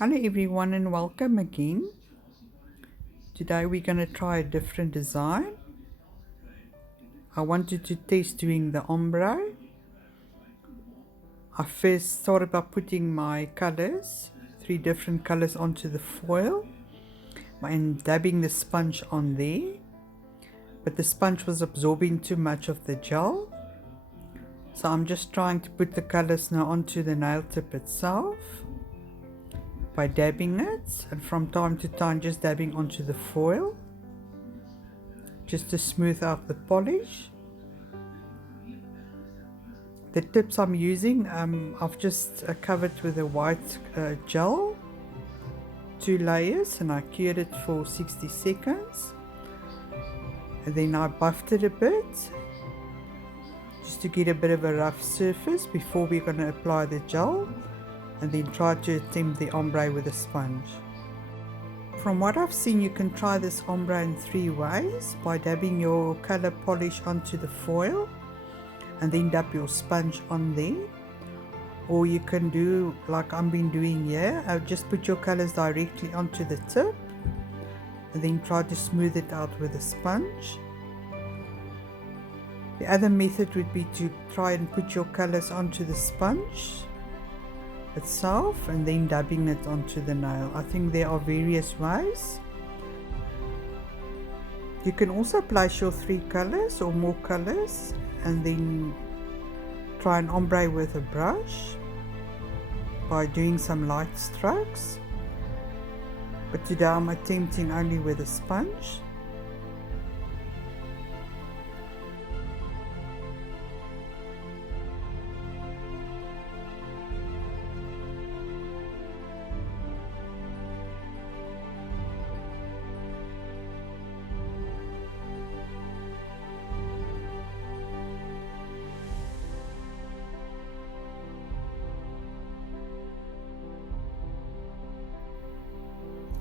Hello everyone and welcome again. Today we're going to try a different design. I wanted to test doing the ombre. I first started by putting my colors, 3 different colors onto the foil and dabbing the sponge on there. But the sponge was absorbing too much of the gel. So I'm just trying to put the colors now onto the nail tip itself by dabbing it, and from time to time just dabbing onto the foil just to smooth out the polish. The tips I'm using, I've just covered with a white gel, 2 layers, and I cured it for 60 seconds. And then I buffed it a bit just to get a bit of a rough surface before we're going to apply the gel, and then try to attempt the ombre with a sponge. From what I've seen, you can try this ombre in 3 ways: by dabbing your color polish onto the foil and then dab your sponge on there, or you can do like I've been doing here. Just put your colors directly onto the tip and then try to smooth it out with a sponge. The other method would be to try and put your colors onto the sponge itself and then dabbing it onto the nail. I think there are various ways. You can also place your 3 colors or more colors and then try an ombre with a brush by doing some light strokes, but today I'm attempting only with a sponge.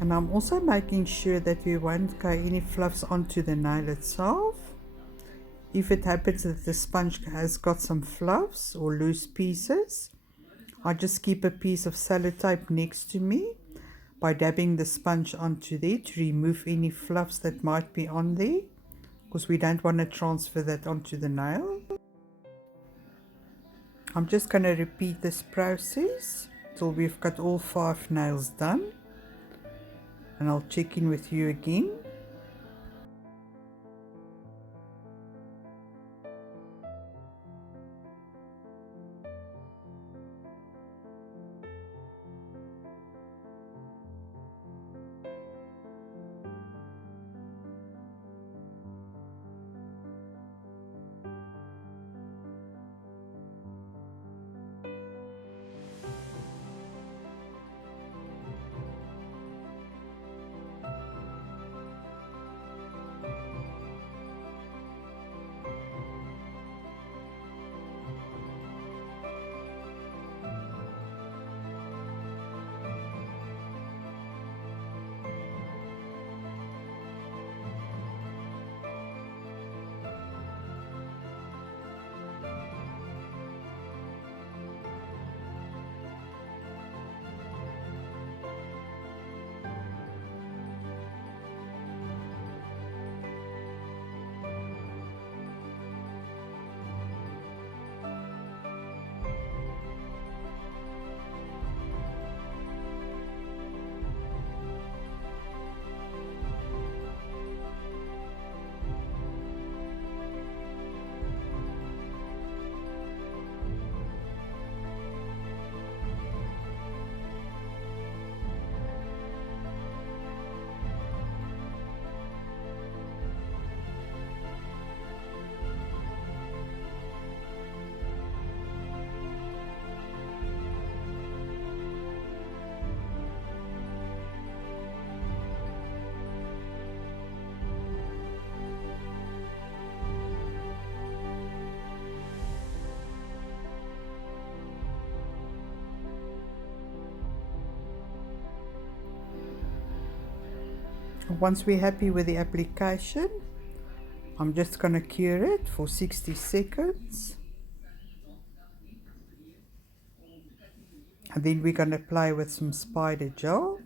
And I'm also making sure that we won't go any fluffs onto the nail itself. If it happens that the sponge has got some fluffs or loose pieces, I just keep a piece of sellotape next to me by dabbing the sponge onto there to remove any fluffs that might be on there, because we don't want to transfer that onto the nail. I'm just going to repeat this process till we've got all 5 nails done, and I'll check in with you again. Once we're happy with the application, I'm just going to cure it for 60 seconds. And then we're going to play with some spider gel.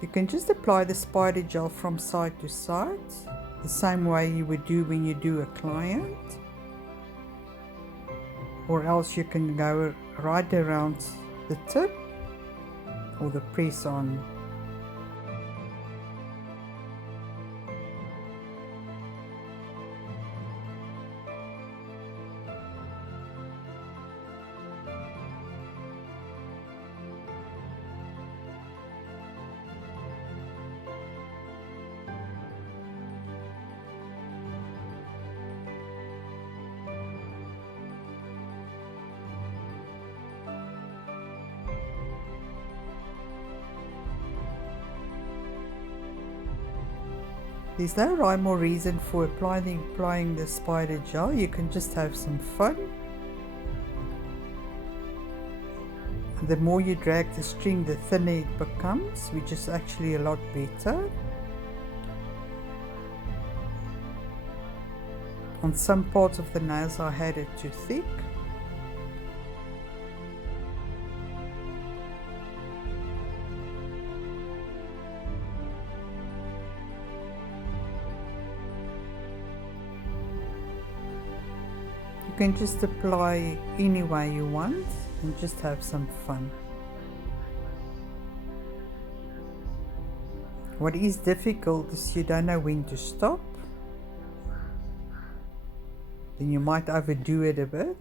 You can just apply the spider gel from side to side, the same way you would do when you do a client. Or else you can go right around the tip or the press on. There's no rhyme or reason for applying the spider gel. You can just have some fun. The more you drag the string, the thinner it becomes, which is actually a lot better. On some parts of the nails I had it too thick. You can just apply any way you want and just have some fun. What is difficult is you don't know when to stop. Then you might overdo it a bit.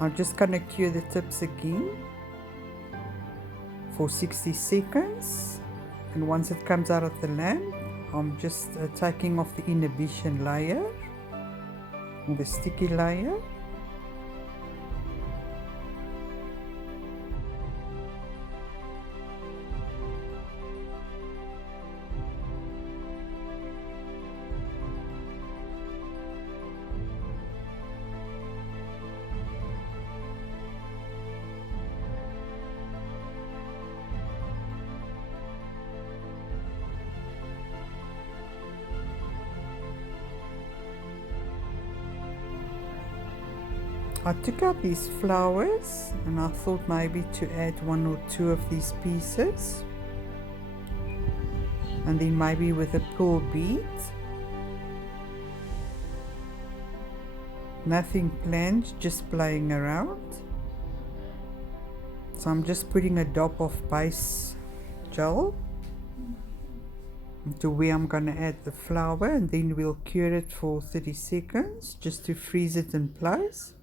I'm just going to cure the tips again for 60 seconds, and once it comes out of the lamp, I'm just taking off the inhibition layer or the sticky layer. I took out these flowers and I thought maybe to add one or two of these pieces, and then maybe with a pearl bead. Nothing planned, just playing around. So I'm just putting a dot of base gel to where I'm going to add the flower, and then we'll cure it for 30 seconds just to freeze it in place.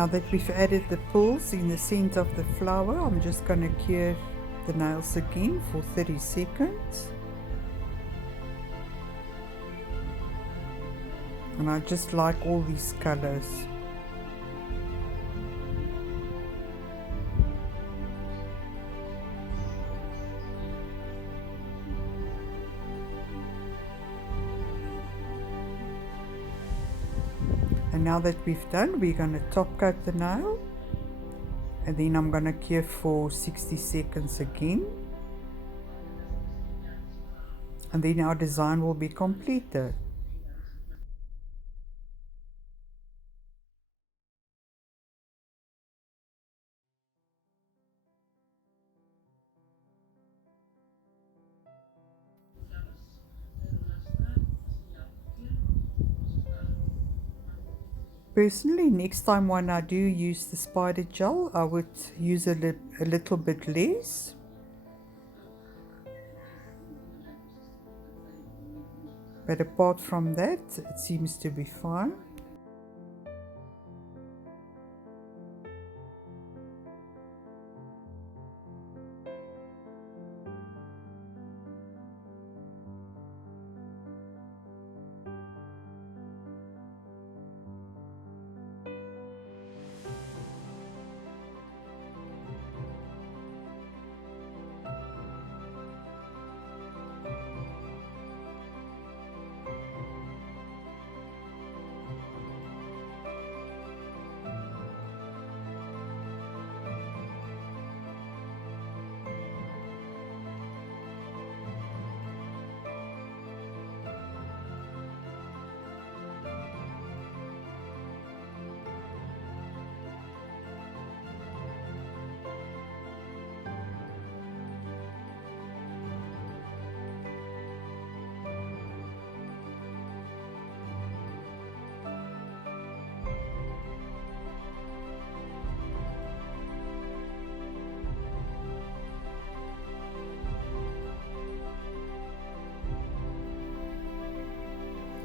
Now that we've added the pulls in the center of the flower, I'm just going to cure the nails again for 30 seconds. And I just like all these colors. And now that we've done, we're going to top coat the nail. And then I'm going to cure for 60 seconds again. And then our design will be completed. Personally, next time when I do use the spider gel, I would use a little bit less. But apart from that, it seems to be fine.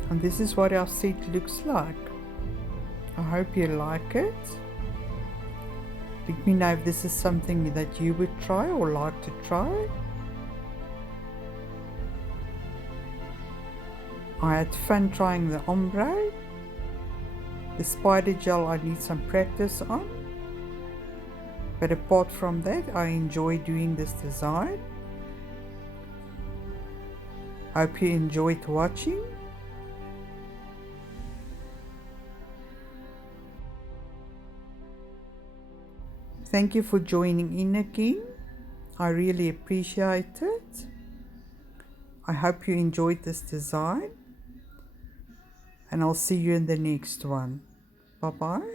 And this is what our set looks like. I hope you like it. Let me know if this is something that you would try or like to try. I had fun trying the ombre. The spider gel I need some practice on. But apart from that, I enjoy doing this design. Hope you enjoyed watching. Thank you for joining in again. I really appreciate it. I hope you enjoyed this design. And I'll see you in the next one. Bye bye.